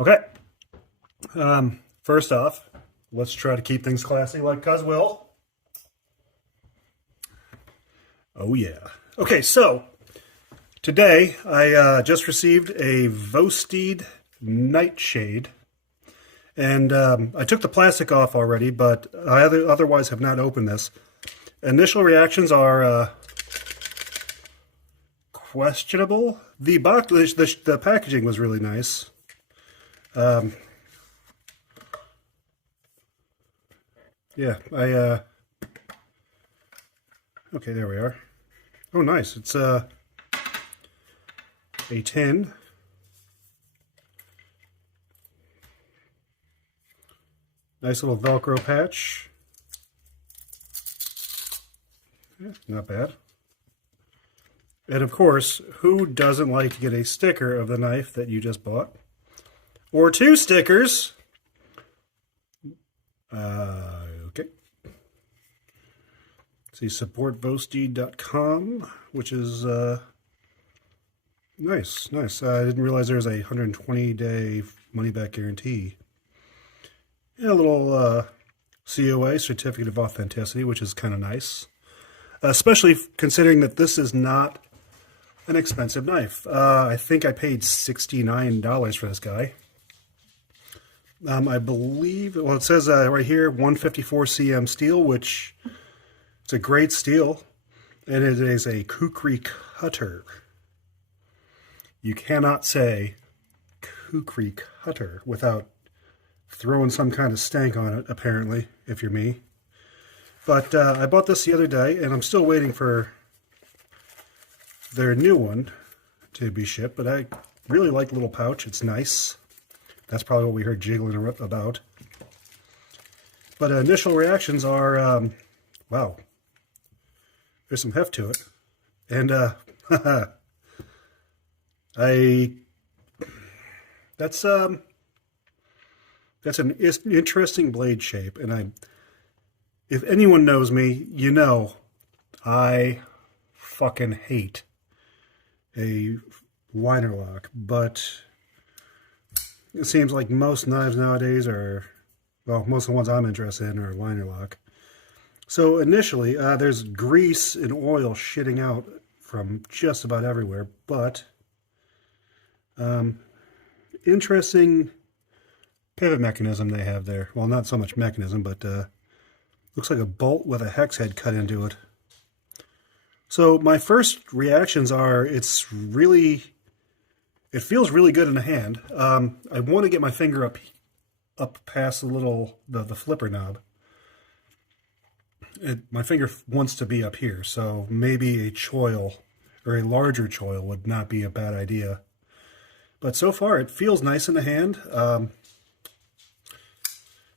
Okay. First off, let's try to keep things classy like Cuz will. Oh, yeah. Okay, so today I just received a Vosteed Nightshade. And I took the plastic off already, but I otherwise have not opened this. Initial reactions are questionable. The packaging was really nice. Yeah, okay, there we are. Oh, nice. It's a tin. Nice little Velcro patch. Yeah, not bad. And of course, who doesn't like to get a sticker of the knife that you just bought? Or two stickers. Okay. See, supportvosteed.com, which is nice. I didn't realize there was a 120-day money-back guarantee. And a little COA, Certificate of Authenticity, which is kind of nice. Especially considering that this is not an expensive knife. I think I paid $69 for this guy. I believe, well, it says right here, 154 cm steel, which it's a great steel, and it is a kukri cutter. You cannot say kukri cutter without throwing some kind of stank on it, apparently, if you're me. But I bought this the other day, and I'm still waiting for their new one to be shipped, but I really like the little pouch. It's nice. That's probably what we heard jiggling about. But initial reactions are, wow, there's some heft to it. And that's an interesting blade shape. And if anyone knows me, you know I fucking hate a liner lock, but it seems like most knives nowadays are, well, most of the ones I'm interested in are liner lock. So initially, there's grease and oil shitting out from just about everywhere, but interesting pivot mechanism they have there. Well, not so much mechanism, but looks like a bolt with a hex head cut into it. So my first reactions are, it feels really good in the hand. I want to get my finger up past the flipper knob. My finger wants to be up here, so maybe a choil or a larger choil would not be a bad idea. But so far, it feels nice in the hand.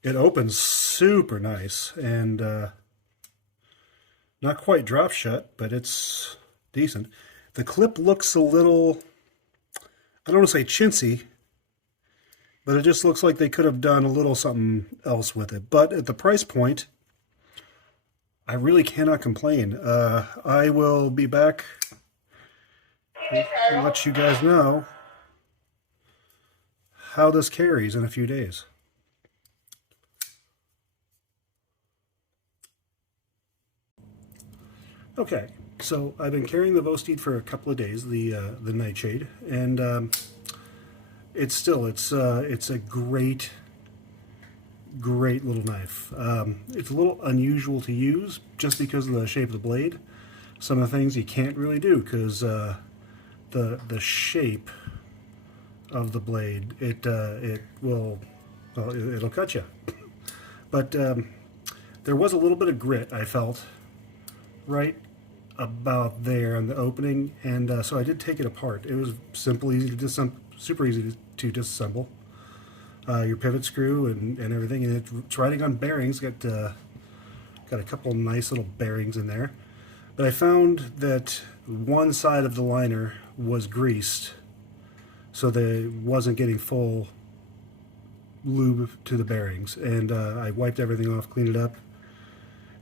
It opens super nice and not quite drop shut, but it's decent. The clip looks a little, I don't want to say chintzy, but it just looks like they could have done a little something else with it. But at the price point, I really cannot complain. I will be back and let you guys know how this carries in a few days. Okay, so I've been carrying the Vosteed for a couple of days, the Nightshade, and it's a great little knife. It's a little unusual to use just because of the shape of the blade. Some of the things you can't really do because the shape of the blade, it'll cut you. But there was a little bit of grit I felt right about there in the opening, and so I did take it apart. It was simple, easy to super easy to disassemble. Your pivot screw and everything, and it's riding on bearings. Got a couple nice little bearings in there, but I found that one side of the liner was greased, so that it wasn't getting full lube to the bearings. And I wiped everything off, cleaned it up,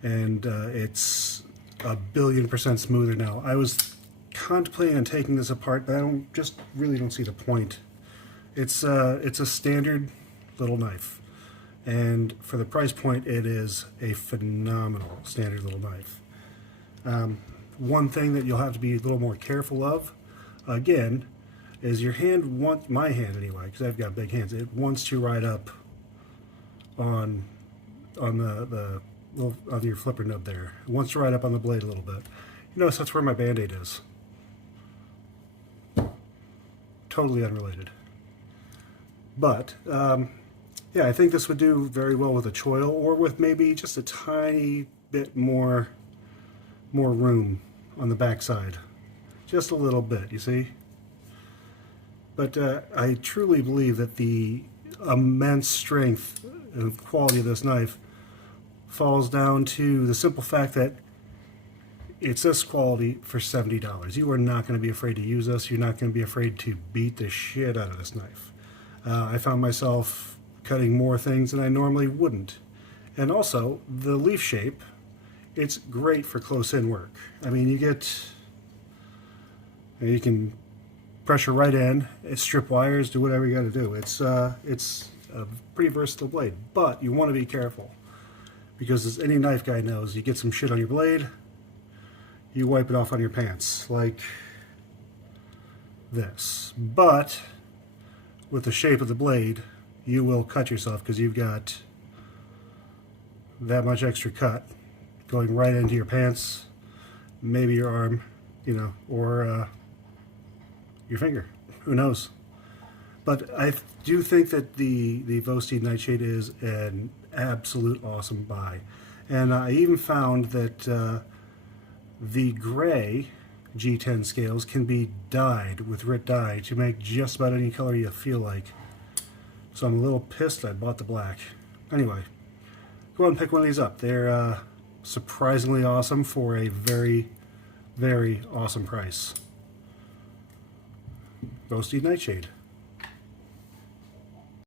and it's a billion% smoother now. I was contemplating on taking this apart, but I really don't see the point It's a standard little knife, and for the price point, it is a phenomenal standard little knife. One thing that you'll have to be a little more careful of, again, is your hand my hand anyway, because I've got big hands. It wants to ride up on the on your flipper nub there. It wants to ride up on the blade a little bit. You notice that's where my Band-Aid is. Totally unrelated. But yeah, I think this would do very well with a choil, or with maybe just a tiny bit more room on the backside. Just a little bit, you see? But I truly believe that the immense strength and quality of this knife falls down to the simple fact that it's this quality for $70. You are not going to be afraid to use this. You're not going to be afraid to beat the shit out of this knife. I found myself cutting more things than I normally wouldn't. And also, the leaf shape, it's great for close-in work. I mean, you can pressure right in, strip wires, do whatever you got to do. It's a pretty versatile blade, but you want to be careful, because as any knife guy knows, you get some shit on your blade, you wipe it off on your pants, like this. But with the shape of the blade, you will cut yourself, because you've got that much extra cut going right into your pants, maybe your arm, you know, or your finger. Who knows? But I do think that the Vosteed Nightshade is an absolute awesome buy. And I even found that the gray G10 scales can be dyed with RIT dye to make just about any color you feel like. So I'm a little pissed I bought the black. Anyway, go ahead and pick one of these up. They're surprisingly awesome for a very, very awesome price. Vosteed Nightshade.